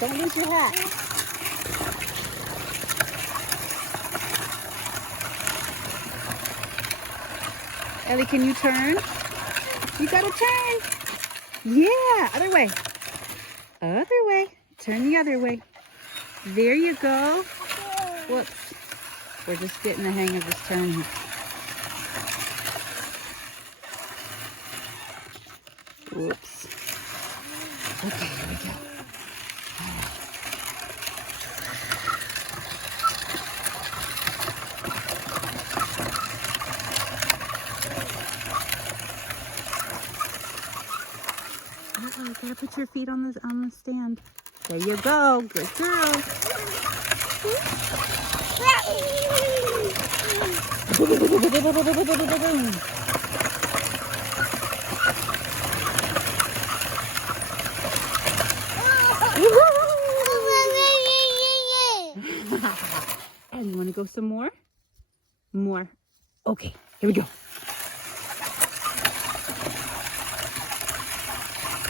Don't lose your hat. Ellie, can you turn? You gotta turn. Yeah, other way. Other way. Turn the other way. There you go. Whoops. We're just getting the hang of this turn. Whoops. Okay, here we go. Uh-oh, gotta put your feet on the stand. There you go. Good girl. And you want to go some more? More. Okay, here we go.